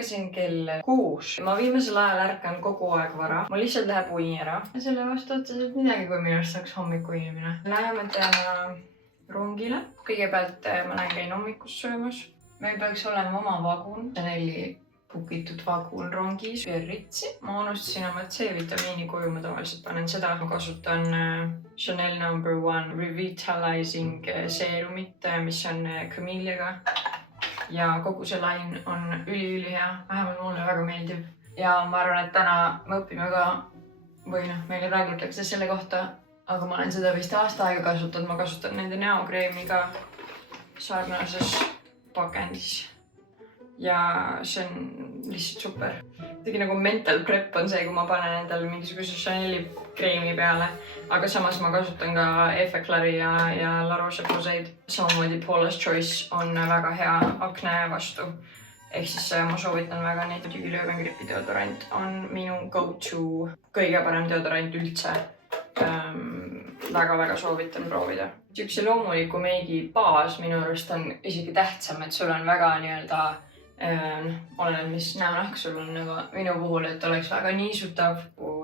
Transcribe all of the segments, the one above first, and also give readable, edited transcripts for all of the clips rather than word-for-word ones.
ärkasin kell 6. Ma viimasel ajal ärkan kogu aeg vara. Mul lihtsalt läheb uni ära. Ja selle vastu otseselt midagi, kui minust saaks hommikuinimine. Läheme täna rongile. Kõigepealt ma lähen käin hommikus söömas. Meil peaks olema oma vagun. Chaneli bukitud vagun rongis. Biarritzi. Ma unustasin oma C-vitamiini koju. Ma tavaliselt panen seda. Ma kasutan Chanel No. 1 Revitalizing seerumit, mis on Camelliaga. Ja kogu see lain on üli-hea. Vähemalt mulle väga meeldib. Ja ma arvan, et täna me õpime ka, või meile räägitakse selle kohta, aga ma olen seda vist aasta aega kasutanud. Ma kasutan nende näokreemi ka sarnases pakendis. Ja see on lihtsalt super. Tegi nagu mental prep on see, kui ma panen endale mingisuguse Chaneli kreemi peale. Aga samas ma kasutan ka Effeclari ja La Roche-Posaid. Samamoodi Paula's Choice on väga hea akne vastu. Ehk siis ma soovitan väga neid. Muidugi Löwengrippi deodorant on minu go-to kõige parem deodorant üldse. Väga soovitan proovida. Siukse loomuliku meigi baas minu arust on isegi tähtsam, et sul on väga nii-öelda oleneb, mis näonahk sul on, nagu minu puhul, et oleks väga niisutav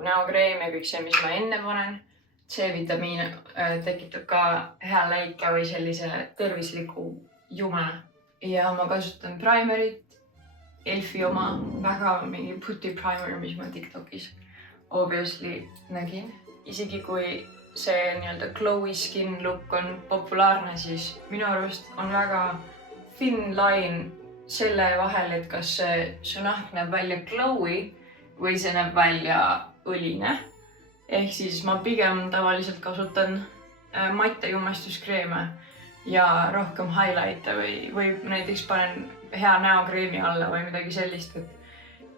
näokreem ja kõik see, mis ma enne panen. C-vitamiin tekitab ka hea läike või sellise tervisliku jume. Ja ma kasutan primerit, Elfi oma, väga mingi putty primer, mis ma TikTokis obviously nägin. Isegi kui see nii-öelda glowy skin look on populaarne, siis minu arust on väga thin line selle vahel, et kas see nahk näeb välja glowy või see näeb välja õline. Ehk siis ma pigem tavaliselt kasutan matte jumestuskreeme ja rohkem highlight'e või näiteks panen hea näokreemi alla või midagi sellist,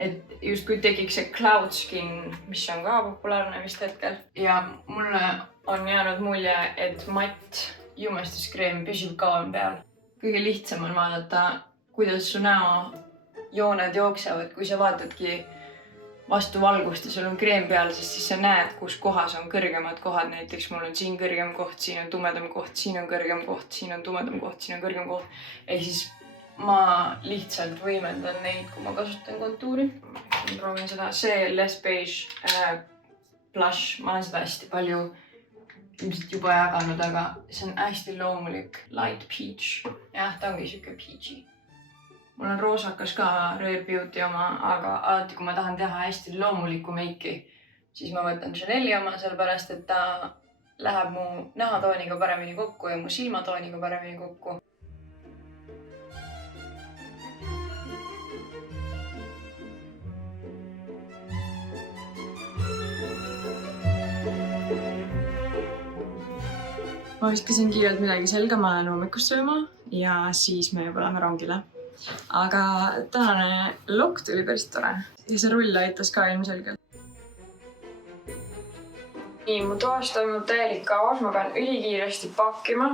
et just kui tekiks see cloud skin, mis on ka populaarne vist hetkel. Ja mulle on jäänud mulje, et matt jumestuskreem püsib kauem peal. Kõige lihtsam on vaadata, kuidas su näojooned jooksevad, kui sa vaatadki vastu valgust ja sul on kreem peal, siis sa näed, kus kohas on kõrgemad kohad. Näiteks mul on siin kõrgem koht, siin on tumedam koht, siin on kõrgem koht, siin on tumedam koht, siin on kõrgem koht. Ehk siis ma lihtsalt võimendan neid, kui ma kasutan kontuuri. Ma proovin seda. See Les Beige blush, ma olen seda hästi palju ilmselt juba jaganud, aga see on hästi loomulik light peach. Jah, ta ongi siuke peachy. Mul on roosakas ka Rare Beauty oma, aga alati, kui ma tahan teha hästi loomulikku meiki, siis ma võtan Chaneli oma, sellepärast, et ta läheb mu nahatooniga paremini kokku ja mu silmatooniga paremini kokku. Ma viskasin kiirelt midagi selga, ma lähen hommikust sööma ja siis me juba lähme rongile. Aga tänane look tuli päris tore ja see rull aitas ka ilmselgelt. Nii, mu toas toimub täielik kaos, ma pean ülikiiresti pakkima.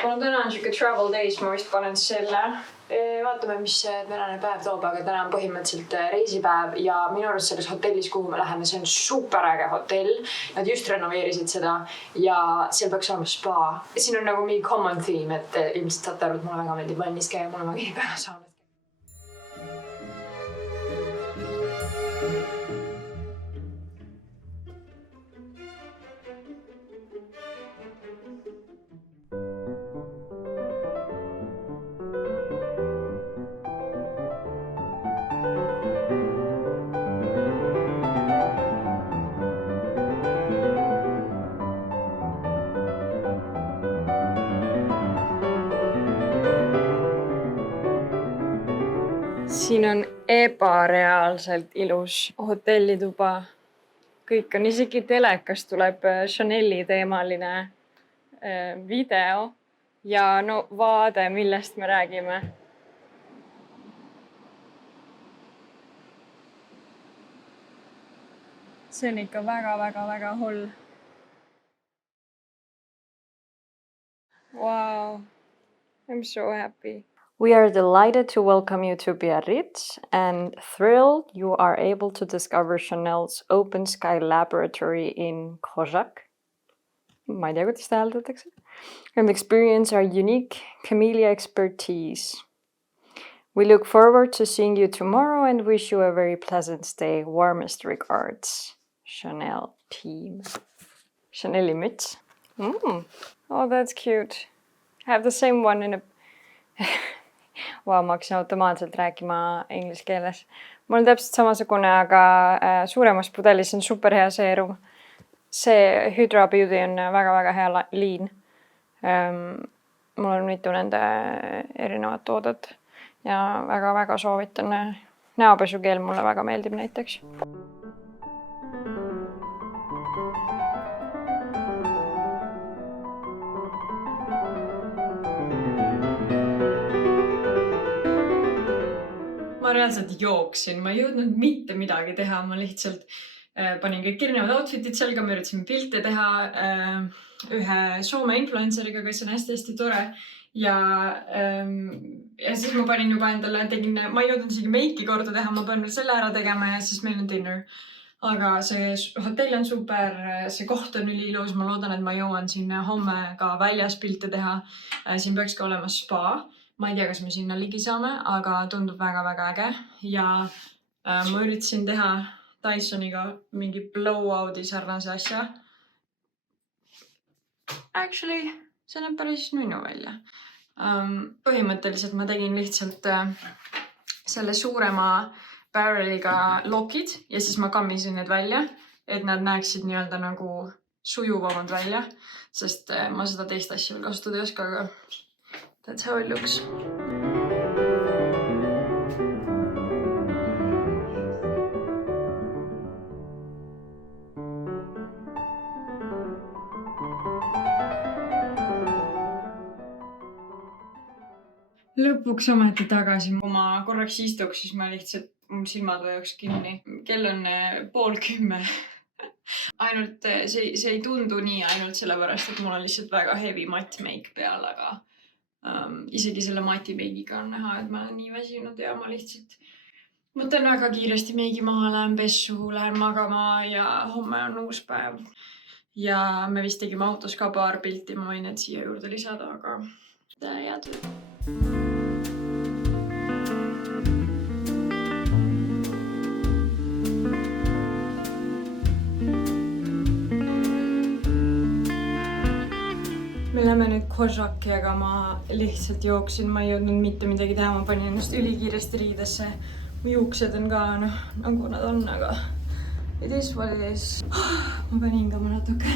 Kuna täna on siuke travel days, ma vist panen selle. Vaatame, mis tänane päev toob, aga täna on põhimõtteliselt reisipäev ja minu arust selles hotellis, kuhu me läheme, see on superäge hotell. Nad just renoveerisid seda ja seal peaks olema spa. Siin on nagu mingi common theme, et ilmselt saate aru, et mulle väga meeldib vannis käia, mulle väga ei päeva saanud. Siin on ebareaalselt ilus hotellituba. Kõik on, isegi telekas tuleb Chaneli teemaline video ja no vaade, millest me räägime. See on ikka väga hull. Wow, I'm so happy. We are delighted to welcome you to Biarritz and thrilled you are able to discover Chanel's Open Sky Laboratory in Khojak. Ma ei tea, kuidas ta hääldatakse. And experience our unique Camellia expertise. We look forward to seeing you tomorrow and wish you a very pleasant stay. Warmest regards, Chanel team. Chaneli müts. Oh, that's cute. I have the same one in a... Wow, ma hakkasin automaatselt rääkima inglise keeles. Mul on täpselt samasugune, aga suuremas pudelis on super hea seerum. See Hydra Beauty on väga-väga hea liin. Mul on mitu nende erinevat toodet ja väga-väga soovitan. Näopesukeel mulle väga meeldib näiteks. Ma reaalselt jooksin, ma ei jõudnud mitte midagi teha, ma lihtsalt panin kõik erinevad outfitid selga, me üritasime pilte teha ühe Soome influenceriga, kes on hästi-hästi tore ja siis ma panin juba endale, ma ei jõudnud isegi meiki korda teha, ma pean selle ära tegema ja siis meil on dinner. Aga see hotell on super, see koht on üliilus, ma loodan, et ma jõuan sinna homme ka väljas pilte teha. Siin peaks ka olema spa. Ma ei tea, kas me sinna ligi saame, aga tundub väga-väga äge. Ja ma üritasin teha Dysoniga mingi blowout'i sarnase asja. Actually, see näeb päris nunnu välja. Põhimõtteliselt ma tegin lihtsalt selle suurema barreliga lokid ja siis ma kammisin need välja, et nad näeksid nii-öelda nagu sujuvamad välja, sest ma seda teist asja veel kasutada ei oska, aga that's how it looks. Lõpuks ometi tagasi. Kui ma korraks istuks, siis ma lihtsalt, mul silmad vajuks kinni. Kell on 9:30. Ainult see ei tundu nii ainult sellepärast, et mul on lihtsalt väga heavy matt make peal, aga isegi selle mati meigiga on näha, et ma olen nii väsinud ja ma lihtsalt mõtlen väga kiiresti meigi maha, lähen pessu, lähen magama ja homme on uus päev. Ja me vist tegime autos ka paar pilti, ma võin need siia juurde lisada, aga hea töö. Me läheme nüüd Kozhaki, aga ma lihtsalt jooksin, ma ei jõudnud mitte midagi teha, ma panin ennast ülikiiresti riidesse. Mu juuksed on ka nagu nad on, aga it is what it is. Ma pean hingama natuke.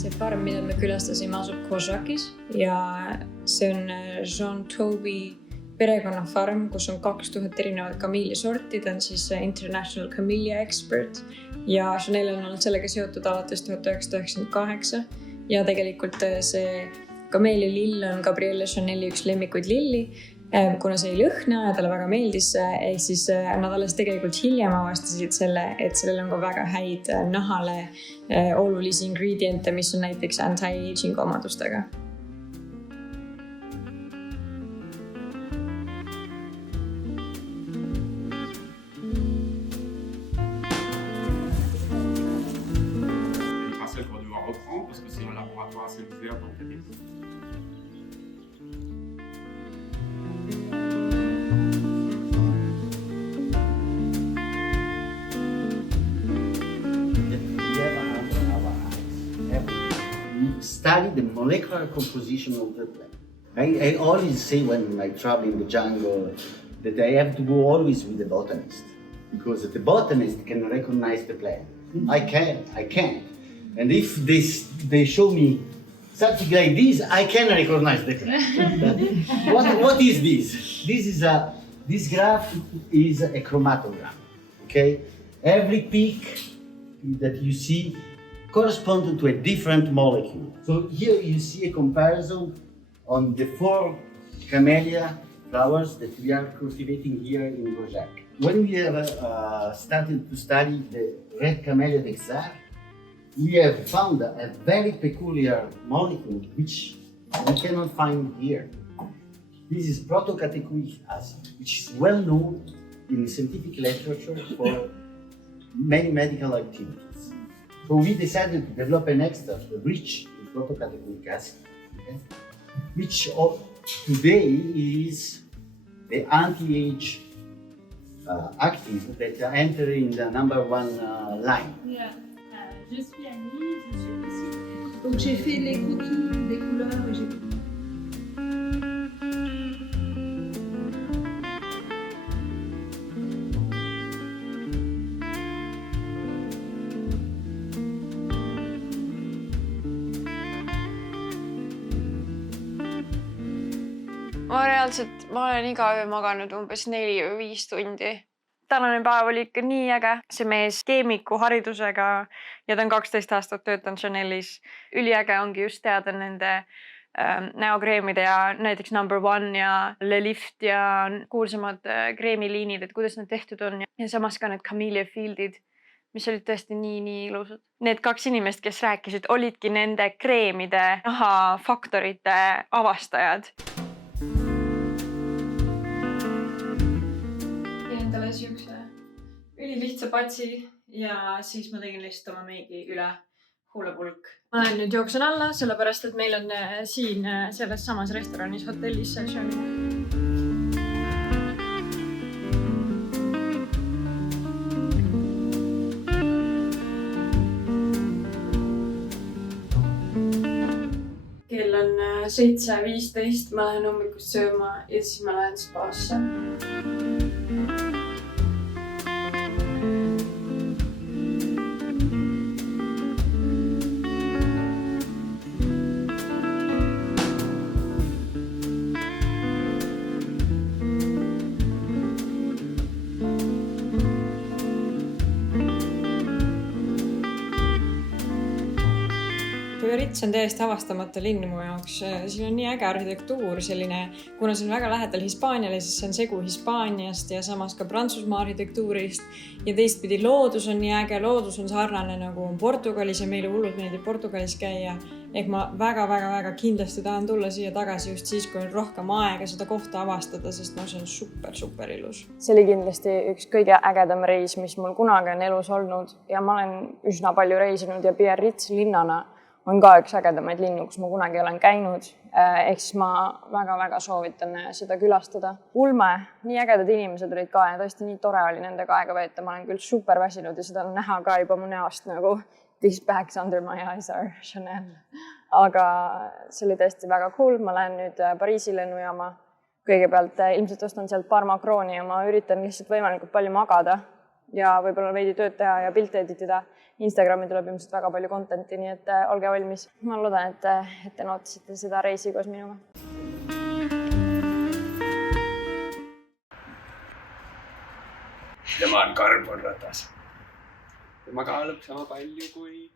See farm, mida me külastasime, asub Kozhakis ja see on Jean Toby perekonna farm, kus on 2000 erinevat kamiilisorti. Ta on siis International Camellia Expert ja Chanel on olnud sellega seotud alates 1998 ja tegelikult see kameelialill on Gabrielle Chaneli üks lemmikuid lilli. Kuna see ei lõhna ja talle väga meeldis, siis nad alles tegelikult hiljem avastasid selle, et sellel on ka väga häid nahale olulisi ingrediente, mis on näiteks anti-aging omadustega. Study the molecular composition of the plant. I always say when I travel in the jungle that I have to go always with the botanist, because the botanist can recognize the plant. I can't. And if they show me something like this, I can recognize the plant. What is this? This graph is a chromatogram. Okay, every peak that you see correspond to a different molecule. So here you see a comparison on the 4 camellia flowers that we are cultivating here in Bojac. When we have started to study the red camellia dexar, we have found a very peculiar molecule which we cannot find here. This is protocatechoic acid, which is well known in the scientific literature for many medical activities. So we decided to develop an extract rich in protocatechoic acid, okay, which today is the anti-age active that enter in the number 1 line. Yeah. Je suis Annie, je suis ici. Donc j'ai fait les cookies, des couleurs et j'ai... Ma olen iga öö maganud umbes 4 või 5 tundi. Tänane päev oli ikka nii äge. See mees keemiku haridusega ja ta on 12 aastat töötanud Chanelis. Üliäge ongi just teada nende näokreemide ja näiteks Number One ja Le Lift ja kuulsamad kreemiliinid, et kuidas nad tehtud on. Ja samas ka need Camellia Fieldid, mis olid tõesti nii ilusad. Need 2 inimest, kes rääkisid, olidki nende kreemide faktorite avastajad. Endale siukse ülilihtsa patsi ja siis ma tegin lihtsalt oma meigi üle huulepulk. Ma lähen nüüd jooksen alla, sellepärast et meil on siin selles samas restoranis hotellis söömine. Kell on 7:15, ma lähen hommikust sööma ja siis ma lähen spaasse. Biarritz on täiesti avastamata linn mu jaoks. Siin on nii äge arhitektuur, selline, kuna see on väga lähedal Hispaaniale, siis see on segu Hispaaniast ja samas ka Prantsusmaa arhitektuurist. Ja teistpidi loodus on nii äge, loodus on sarnane nagu Portugalis ja meile hullult meeldib Portugalis käia. Ehk ma väga kindlasti tahan tulla siia tagasi just siis, kui on rohkem aega seda kohta avastada, sest see on super ilus. See oli kindlasti üks kõige ägedam reis, mis mul kunagi on elus olnud ja ma olen üsna palju reisinud ja Biarritz linnana on ka üks ägedamaid linnu, kus ma kunagi olen käinud. Ehk siis ma väga soovitan seda külastada. Ulme, nii ägedad inimesed olid ka ja tõesti nii tore oli nendega aega veeta. Ma olen küll super väsinud ja seda on näha ka juba mu näost nagu these bags under my eyes are Chanel. Aga see oli tõesti väga cool. Ma lähen nüüd Pariisi lennujaama. Kõigepealt ilmselt ostan sealt paar makrooni ja ma üritan lihtsalt võimalikult palju magada ja võib-olla veidi tööd teha ja pilte editida. Instagrami tuleb ilmselt väga palju contenti, nii et olge valmis. Ma loodan, et te nootasite seda reisi koos minuga. Tema on Karbon Ratas. Tema kaalub sama palju kui